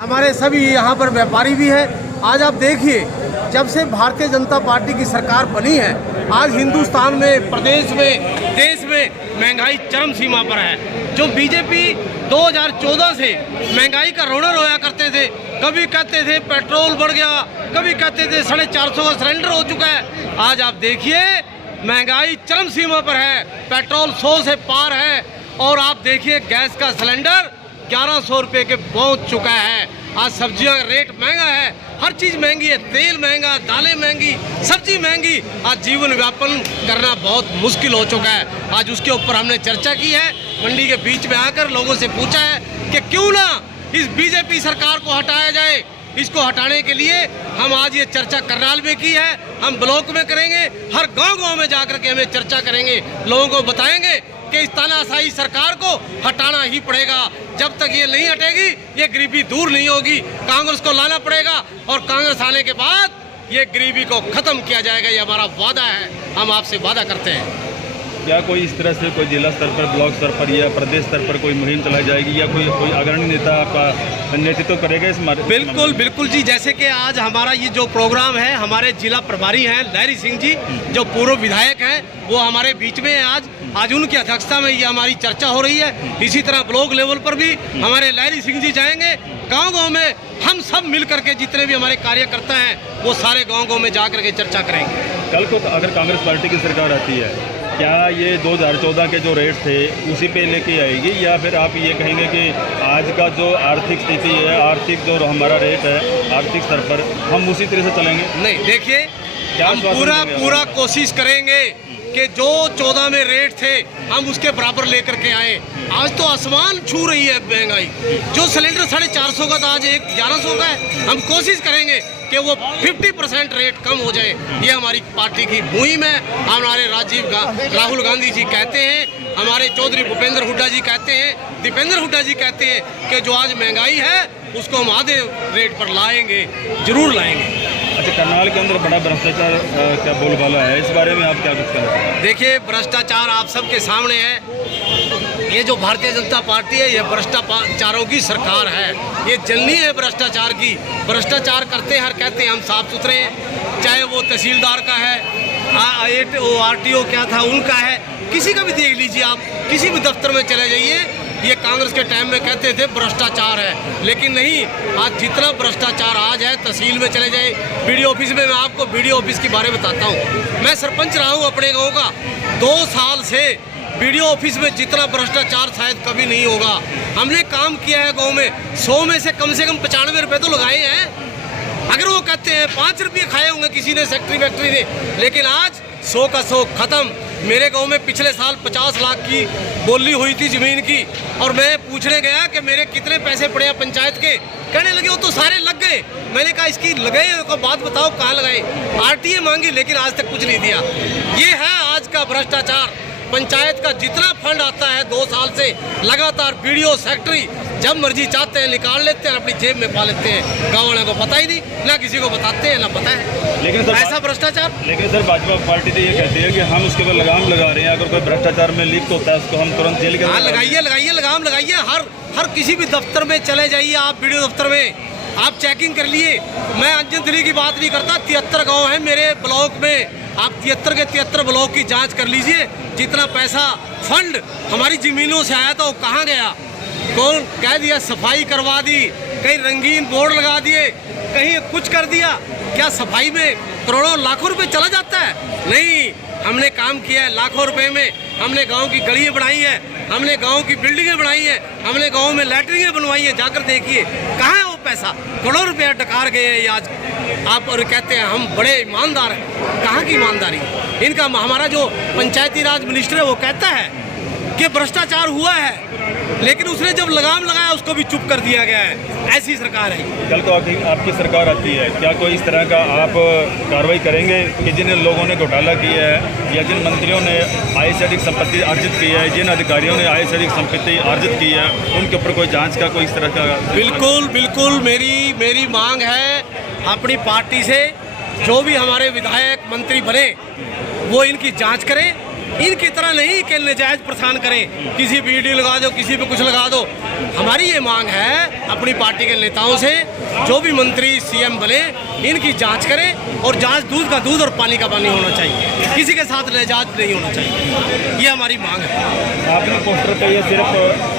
हमारे सभी यहाँ पर व्यापारी भी हैं। आज आप देखिए, जब से भारतीय जनता पार्टी की सरकार बनी है, आज हिंदुस्तान में, प्रदेश में, देश में महंगाई चरम सीमा पर है। जो बीजेपी 2014 से महंगाई का रोना रोया करते थे, कभी कहते थे पेट्रोल बढ़ गया, कभी कहते थे 450 का सिलेंडर हो चुका है। आज आप देखिए महंगाई चरम सीमा पर है, पेट्रोल 100 से पार है। और आप देखिए गैस का सिलेंडर 1100 रुपये के पहुंच चुका है। आज सब्जियों का रेट महंगा है, हर चीज़ महंगी है, तेल महंगा, दालें महंगी, सब्जी महंगी। आज जीवन यापन करना बहुत मुश्किल हो चुका है। आज उसके ऊपर हमने चर्चा की है, मंडी के बीच में आकर लोगों से पूछा है कि क्यों ना इस बीजेपी सरकार को हटाया जाए। इसको हटाने के लिए हम आज ये चर्चा करनाल में की है, हम ब्लॉक में करेंगे, हर गांव-गांव में जाकर के हमें चर्चा करेंगे, लोगों को बताएंगे कि इस तानाशाही सरकार को हटाना ही पड़ेगा। जब तक ये नहीं हटेगी, ये गरीबी दूर नहीं होगी। कांग्रेस को लाना पड़ेगा और कांग्रेस आने के बाद ये गरीबी को खत्म किया जाएगा। ये हमारा वादा है, हम आपसे वादा करते हैं। क्या कोई इस तरह से कोई जिला स्तर पर, ब्लॉक स्तर पर या प्रदेश स्तर पर कोई मुहिम चलाई जाएगी या कोई अग्रणी नेता आपका नेतृत्व करेगा इस बिल्कुल बिल्कुल जी। जैसे कि आज हमारा ये जो प्रोग्राम है, हमारे जिला प्रभारी हैं लहरी सिंह जी, जो पूर्व विधायक हैं, वो हमारे बीच में हैं। आज उनकी अध्यक्षता में ये हमारी चर्चा हो रही है। इसी तरह ब्लॉक लेवल पर भी हमारे लहरी सिंह जी जाएंगे। गाँव-गाँव में हम सब मिल करके, जितने भी हमारे कार्यकर्ता हैं, वो सारे गाँव-गाँव में जा करके चर्चा करेंगे। कल को अगर कांग्रेस पार्टी की सरकार आती है, क्या ये 2014 के जो रेट थे उसी पे लेके आएगी या फिर आप ये कहेंगे कि आज का जो आर्थिक स्थिति है, आर्थिक जो हमारा रेट है आर्थिक स्तर पर, हम उसी तरह से चलेंगे? नहीं, देखिए हम पूरा कोशिश करेंगे कि जो 14 में रेट थे हम उसके बराबर लेकर के आए। आज तो आसमान छू रही है महंगाई। जो सिलेंडर 450 का था, आज 1100 का है। हम कोशिश करेंगे कि वो 50% रेट कम हो जाए। ये हमारी पार्टी की मुहिम है। हमारे राहुल गांधी जी कहते हैं, हमारे चौधरी भूपेंद्र हुड्डा जी कहते हैं, दीपेंद्र हुड्डा जी कहते हैं कि जो आज महंगाई है उसको हम आधे रेट पर लाएंगे, जरूर लाएंगे। अच्छा, करनाल के अंदर बड़ा भ्रष्टाचार क्या बोलबाला है, इस बारे में आप क्या कुछ कहना चाहते हैं? देखिए, भ्रष्टाचार आप सबके सामने है। ये जो भारतीय जनता पार्टी है, ये भ्रष्टाचारों की सरकार है। ये जलनी है भ्रष्टाचार की। भ्रष्टाचार करते हैं, हर कहते हैं हम साफ सुथरे हैं, चाहे वो तहसीलदार का है, RTO क्या था उनका है, किसी का भी देख लीजिए आप, किसी भी दफ्तर में चले जाइए। ये कांग्रेस के टाइम में कहते थे भ्रष्टाचार है, लेकिन नहीं। आज जितना भ्रष्टाचार आज है, तहसील में चले जाए, BDO ऑफिस में। मैं आपको BDO ऑफिस के बारे में बताता हूँ। मैं सरपंच रहा हूँ अपने गाँव का। 2 साल से BDO ऑफिस में जितना भ्रष्टाचार शायद कभी नहीं होगा। हमने काम किया है गाँव में। 100 में से कम 95 रुपये तो लगाए हैं। अगर वो कहते हैं 5 रुपये खाए होंगे किसी ने, सेक्रेटरी फैक्ट्री ने, लेकिन आज 100 का 100 खत्म। मेरे गांव में पिछले साल 50 लाख की बोली हुई थी ज़मीन की, और मैं पूछने गया कि मेरे कितने पैसे पड़े हैं पंचायत के। कहने लगे वो तो सारे लग गए। मैंने कहा इसकी लगाए को बात बताओ, कहाँ लगाए? RTA मांगी, लेकिन आज तक कुछ नहीं दिया। ये है आज का भ्रष्टाचार। पंचायत का जितना फंड आता है 2 साल से लगातार BDO सेक्रेटरी जब मर्जी चाहते हैं निकाल लेते हैं, अपनी जेब में पा लेते हैं। गाँव वालों को पता ही नहीं, ना किसी को बताते हैं, ना पता है। लेकिन सर, ऐसा भ्रष्टाचार। लेकिन सर, भाजपा पार्टी तो ये कहती है कि हम उसके ऊपर लगाम लगा रहे हैं। अगर कोई भ्रष्टाचार में लिप्त होता है उसको हम तुरंत जेल के अंदर लगाइए लगाम लगाइए। हर किसी भी दफ्तर में चले जाइए आप, BDO दफ्तर में आप चेकिंग कर लिए। मैं अंजन दिल्ली की बात नहीं करता। 73 गाँव है मेरे ब्लॉक में। आप 73 के 73 ब्लॉक की जांच कर लीजिए। जितना पैसा फंड हमारी ज़मीनों से आया था वो कहाँ गया? कौन कह दिया सफाई करवा दी, कहीं रंगीन बोर्ड लगा दिए, कहीं कुछ कर दिया। क्या सफाई में करोड़ों लाखों रुपए चला जाता है? नहीं, हमने काम किया है लाखों रुपए में। हमने गांव की गलियां बनाई है, हमने गांव की बिल्डिंगें बनाई हैं, हमने गांव में लैटरिनें बनवाई हैं। जाकर देखिए कहाँ है वो पैसा। करोड़ों रुपया डकार गए हैं आज आप, और कहते हैं हम बड़े ईमानदार हैं। कहाँ की ईमानदारी? इनका हमारा जो पंचायती राज मिनिस्टर है वो कहता है कि भ्रष्टाचार हुआ है, लेकिन उसने जब लगाम लगाया उसको भी चुप कर दिया गया है। ऐसी सरकार है। कल को आपकी सरकार आती है, क्या कोई इस तरह का आप कार्रवाई करेंगे कि जिन लोगों ने घोटाला किया है या जिन मंत्रियों ने आय से अधिक संपत्ति अर्जित की है, जिन अधिकारियों ने आय से अधिक संपत्ति अर्जित की है, उनके ऊपर कोई जांच का कोई इस तरह का? बिल्कुल बिल्कुल। मेरी मांग है अपनी पार्टी से, जो भी हमारे विधायक मंत्री बने वो इनकी जांच करें इनकी तरह नहीं कि नजायज प्रस्थान करें, किसी पे ईडी लगा दो, किसी पे कुछ लगा दो। हमारी ये मांग है अपनी पार्टी के नेताओं से, जो भी मंत्री सीएम बने इनकी जांच करें, और जांच दूध का दूध और पानी का पानी होना चाहिए, किसी के साथ नजायज नहीं होना चाहिए। ये हमारी मांग है। आपने पोस्टर पे ये सिर्फ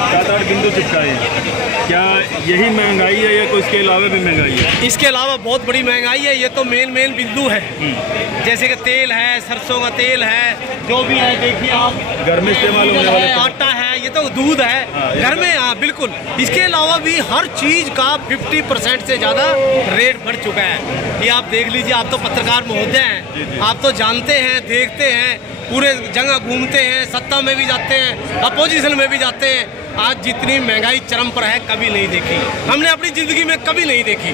7-8 बिंदु चिपकाए हैं, क्या यही महंगाई है या कोई इसके अलावा भी महंगाई है? इसके अलावा बहुत बड़ी महंगाई है, ये तो मेन बिंदु है। जैसे कि तेल है, सरसों का तेल है, जो भी है देखिए आप, घर में इस्तेमाल होने वाले आटा है, ये तो दूध है घर में। हाँ बिल्कुल। इसके अलावा भी हर चीज़ का 50% से ज़्यादा रेट बढ़ चुका है। ये आप देख लीजिए, आप तो पत्रकार महोदय हैं, आप तो जानते हैं, देखते हैं, पूरे जगह घूमते हैं, सत्ता में भी जाते हैं, अपोजिशन में भी जाते हैं। आज जितनी महंगाई चरम पर है कभी नहीं देखी, हमने अपनी ज़िंदगी में कभी नहीं देखी।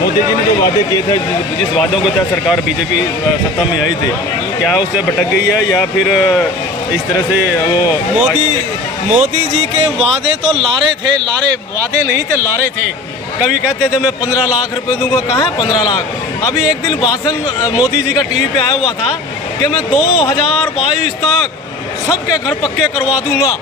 मोदी जी ने जो वादे किए थे, जिस वादों के तहत सरकार बीजेपी सत्ता में आई थी, क्या उससे भटक गई है या फिर इस तरह से वो मोदी जी के वादे तो लारे थे, लारे वादे नहीं थे, लारे थे। कभी कहते थे मैं 15 लाख रुपए दूंगा, कहाँ है 15 लाख। अभी एक दिन भाषण मोदी जी का टीवी पे आया हुआ था कि मैं 2022 तक सबके घर पक्के करवा दूंगा।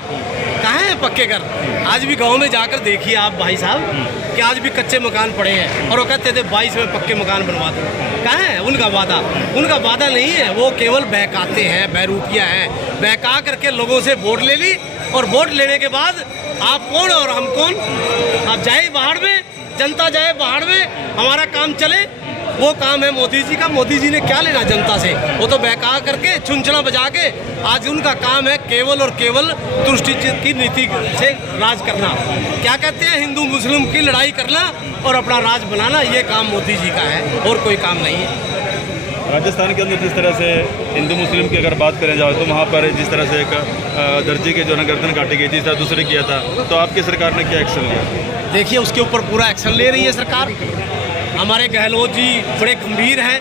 कहाँ है पक्के घर? आज भी गांव में जाकर देखिए आप भाई साहब कि आज भी कच्चे मकान पड़े हैं, और वो कहते थे 22 में पक्के मकान बनवा दूँ। कहाँ है उनका वादा? उनका वादा नहीं है, वो केवल बहकाते हैं, बहरूपिया हैं। बहका करके लोगों से वोट ले ली, और वोट लेने के बाद आप कौन और हम कौन? आप जाए बाहर में, जनता जाए बाहर में, हमारा काम चले, वो काम है मोदी जी का। मोदी जी ने क्या लेना जनता से? वो तो बहका करके चुनचुना बजा के, आज उनका काम है केवल और केवल तुष्टि की नीति से राज करना। क्या कहते हैं, हिंदू मुस्लिम की लड़ाई करना और अपना राज बनाना, ये काम मोदी जी का है और कोई काम नहीं है। राजस्थान के अंदर जिस तरह से हिंदू मुस्लिम की अगर बात करें जाए, तो वहाँ पर जिस तरह से एक दर्जी के जो गर्दन काटी गई थी, इस तरह दूसरे किया था, तो आपकी सरकार ने क्या एक्शन लिया? देखिए उसके ऊपर पूरा एक्शन ले रही है सरकार। हमारे गहलोत जी बड़े गंभीर हैं,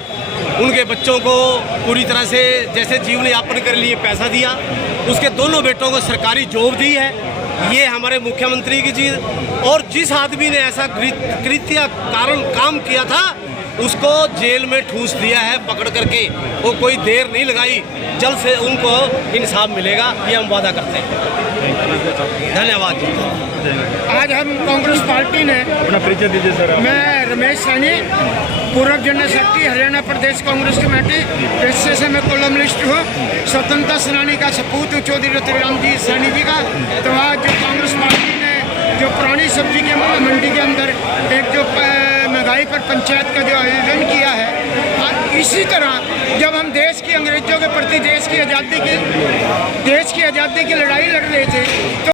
उनके बच्चों को पूरी तरह से जैसे जीवन यापन के लिए पैसा दिया, उसके दोनों बेटों को सरकारी जॉब दी है। ये हमारे मुख्यमंत्री की चीज़। और जिस आदमी ने ऐसा कृत्य कारण काम किया था, उसको जेल में ठूस दिया है पकड़ करके। वो कोई देर नहीं लगाई, जल्द से उनको इंसाफ मिलेगा, ये हम वादा करते हैं। धन्यवाद। आज हम कांग्रेस पार्टी ने, अपना परिचय दीजिए सर। मैं रमेश सैनी, पूर्व जनरल सेक्रेटरी हरियाणा प्रदेश कांग्रेस कमेटी, पेशे से मैं कॉलमनिस्ट हूँ। स्वतंत्रता सेनानी का सपूत चौधरी रतनराम जी सैनी जी का। तो आज जो कांग्रेस पार्टी ने जो पुरानी सब्जी के मंडी के अंदर एक जो महंगाई पर पंचायत का जो आयोजन किया है, इसी तरह जब हम देश की अंग्रेजों के प्रति देश की आज़ादी की लड़ाई लड़ रहे थे, तो